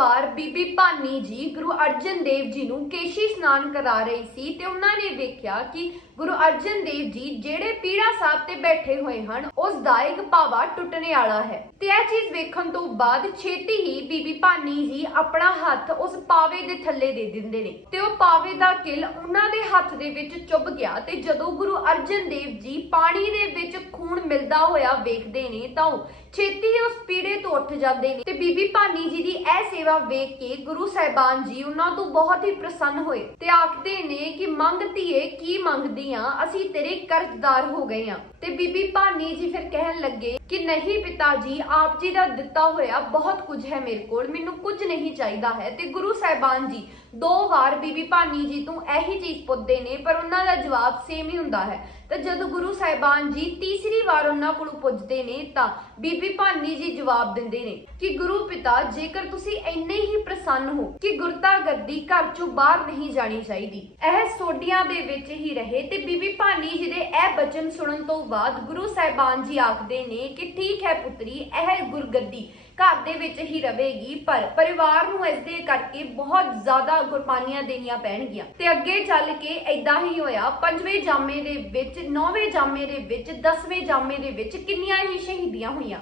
ਵਾਰ ਬੀਬੀ ਭਾਨੀ ਜੀ ਗੁਰੂ ਅਰਜਨ ਦੇਵ ਜੀ ਨੂੰ ਕੇਸ਼ੀ ਇਸ਼ਨਾਨ ਕਰਾ ਰਹੀ ਸੀ ਤੇ ਉਹਨਾਂ ਨੇ ਵੇਖਿਆ ਕਿ ਗੁਰੂ ਅਰਜਨ ਦੇਵ ਜੀ ਜਿਹੜੇ ਪੀੜਾ ਸਾਹਿਬ ਤੇ ਬੈਠੇ ਹੋਏ ਹਨ, ਉਸ ਦਾ ਇੱਕ ਪਾਵਾ ਟੁੱਟਣੇ ਵਾਲਾ ਹੈ। ਤੇ ਇਹ ਚੀਜ਼ ਵੇਖਣ ਤੋਂ ਬਾਅਦ ਛੇਤੀ ਹੀ ਬੀਬੀ ਭਾਨੀ ਜੀ ਆਪਣਾ ਹੱਥ ਉਸ ਪਾਵੇ ਦੇ ਥੱਲੇ ਦੇ ਦਿੰਦੇ ਨੇ ਤੇ ਉਹ ਪਾਵੇ ਦਾ ਕਿਲ ਉਹਨਾਂ ਦੇ ਹੱਥ ਦੇ ਵਿੱਚ ਚੁੱਭ ਗਿਆ ਤੇ ਜਦੋਂ ਗੁਰੂ ਅਰਜਨ ਦੇਵ ਜੀ ਪਾਣੀ ਦੇ ਵਿੱਚ ਖੂਨ ਮਿਲਦਾ ਹੋਇਆ ਵੇਖਦੇ ਨੇ ਤਾਂ ਉਹ ਛੇਤੀ ਹੀ ਉਸ ਪੀੜੇ ਤੋਂ ਉੱਠ ਜਾਂਦੇ ਨੇ ਤੇ ਬੀਬੀ ਭਾਨੀ ਜੀ ਦੀ ਸੇਵਾ ਵੇਖ ਕੇ ਗੁਰੂ ਸਾਹਿਬਾਨ ਜੀ ਉਹਨਾਂ ਤੋਂ ਬਹੁਤ ਹੀ ਪ੍ਰਸੰਨ ਹੋਏ ਤੇ ਆਖਦੇ ਨੇ ਕਿ ਮੰਗ ਧੀਏ, ਕੀ ਮੰਗਦੀ ਆ ਅਸੀਂ ਤੇਰੇ ਕਰਜ਼ਦਾਰ ਹੋ ਗਏ ਆ ਤੇ ਬੀਬੀ ਭਾਨੀ ਜੀ ਫਿਰ ਕਹਿਣ ਲੱਗੇ ਕਿ ਨਹੀਂ ਪਿਤਾ ਜੀ, ਆਪ ਜੀ ਦਾ ਦਿੱਤਾ ਹੋਇਆ ਬਹੁਤ ਕੁਝ ਹੈ ਮੇਰੇ ਕੋਲ, ਮੈਨੂੰ ਕੁਝ ਨਹੀਂ ਚਾਹੀਦਾ ਹੈ। ਤੇ ਗੁਰੂ ਸਾਹਿਬਾਨ ਜੀ ਦੋ ਵਾਰ ਬੀਬੀ ਭਾਨੀ ਜੀ ਤੋਂ ਇਹੀ ਚੀਜ਼ ਪੁੱਛਦੇ ਨੇ, ਪਰ ਉਹਨਾਂ ਦਾ ਜਵਾਬ ਸੇਮ ਹੀ ਹੁੰਦਾ ਹੈ। ਤਾਂ ਜਦੋਂ ਗੁਰੂ ਸਾਹਿਬਾਨ ਜੀ ਤੀਸਰੀ ਵਾਰ ਉਹਨਾਂ ਕੋਲੋਂ ਪੁੱਛਦੇ ਨੇ, ਤਾਂ ਬੀਬੀ ਭਾਨੀ ਜੀ ਜਵਾਬ ਦਿੰਦੇ ਨੇ ਕਿ ਗੁਰੂ ਪਿਤਾ, ਜੇਕਰ ਤੁਸੀਂ ਇੰਨੇ ਹੀ ਪ੍ਰਸੰਨ ਹੋ ਕਿ ਗੁਰਤਾ ਗੱਦੀ ਘਰ ਚੋਂ ਬਾਹਰ ਨਹੀਂ ਜਾਣੀ ਚਾਹੀਦੀ, ਇਹ ਸੋਡੀਆਂ ਦੇ ਵਿੱਚ ਹੀ ਰਹੇ, ਤੇ ਬੀਬੀ ਭਾਨੀ ਜੀ ਦੇ ਇਹ ਬਚਨ ਸੁਣਨ ਤੋਂ ਬਾਅਦ ਗੁਰੂ ਸਾਹਿਬਾਨ ਜੀ ਆਖਦੇ ਨੇ ਕਿ ਠੀਕ ਹੈ ਪੁੱਤਰੀ, ਇਹ ਗੁਰਗੱਦੀ ਘਰ ਦੇ ਵਿੱਚ ਹੀ ਰਹੇਗੀ, ਪਰ ਪਰਿਵਾਰ ਨੂੰ ਇਸ ਦੇ ਕਰਕੇ ਬਹੁਤ ਜ਼ਿਆਦਾ ਕੁਰਬਾਨੀਆਂ ਦੇਣੀਆਂ ਪੈਣਗੀਆਂ। ਤੇ ਅੱਗੇ ਚੱਲ ਕੇ ਐਦਾਂ ਹੀ ਹੋਇਆ, ਪੰਜਵੇਂ ਜਾਮੇ ਦੇ ਵਿੱਚ, ਨੌਵੇਂ ਜਾਮੇ ਦੇ ਵਿੱਚ, ਦਸਵੇਂ ਜਾਮੇ ਦੇ ਵਿੱਚ ਕਿੰਨੀਆਂ ਹੀ ਸ਼ਹੀਦੀਆਂ ਹੋਈਆਂ।